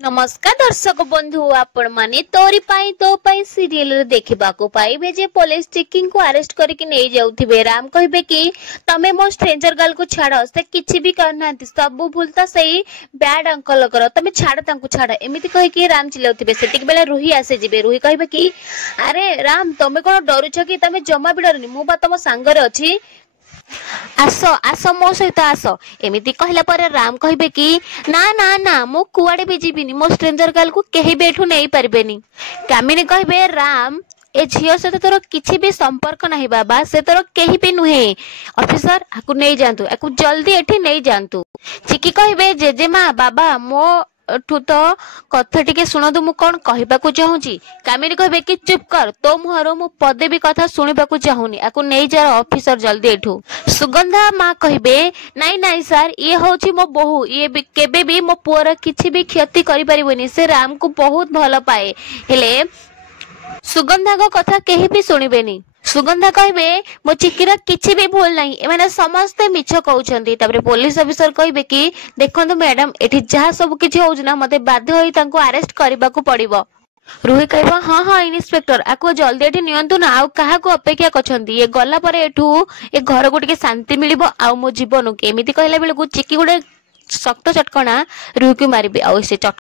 नमस्कार दर्शक बंधु आपण माने तोरी पाई तो पाई सीरियल रे देखिबा को पाइबे जे पुलिस टिकिंग को अरेस्ट करके नै जाउथिबे। राम कहबे कि तमे मो स्ट्रेंजर गर्ल को छाड़ से किछि भी करनांती सब भूल त सही बैड अंकल कर तमे छाड़ तांको छाड़ एमिति कहि कि राम चिल्लाउथिबे। सेतिक बेला रूही आसे जिबे। रूही कहबे कि अरे राम तमे कोन डरुछ कि तमे जमा भी डरनी मु बा तम संगरे अछि आस आस मो सहित आस एमिति कहला पर राम कहबे कि ना ना ना मु कुआडे भी जीविनी मो स्ट्रेंजर गर्ल को केही बेठू नहीं पारबेनी। कामिनी कहबे राम ए झियो से तोर किछि भी संपर्क नहीं बाबा से तोर केही भी नुहे ऑफिसर आकु नहीं जानतु आकु जल्दी एठी नहीं जानतु। चिकी कहबे जेजेमा बाबा मो ठू तो कथा टिके सुनदु मु कोन कहबा को चाहूची। कामिनी कहबे कि चुप कर तो मुहरो मु पदे भी कथा सुनिबा को चाहूनी आकु नहीं जा ऑफिसर जल्दी एठू। सुगंधा मां कहबे नहीं नहीं सर ये होची मो बहु ये केबे भी मो पुअर किछि भी क्षति करि परिबोनी से राम को बहुत भलो पाए हेले सुगंधा को कथा केही भी सुनिबेनी। सुगंधा कहबे मो चिकिरा किछि भी भूल नहीं एमाने समस्त मिछ कहउछंती। तापरे पुलिस ऑफिसर कहबे कि देखंतु मैडम एठी जहा सब किछि होउछ ना मते बाध्य होई तांको अरेस्ट करबा को पड़िबो। रूही कहबा हां हां इंस्पेक्टर आको जल्दी एठी नियंतु ना आउ काहा को अपेक्षा करछंती ये गल्ला परे एठू ए घर को टिके शांति मिलिबो आउ मो जीवन के एमिति कहला बेले को चिकी गुडे सख्त चटकणा रूही को मारिबे आउ से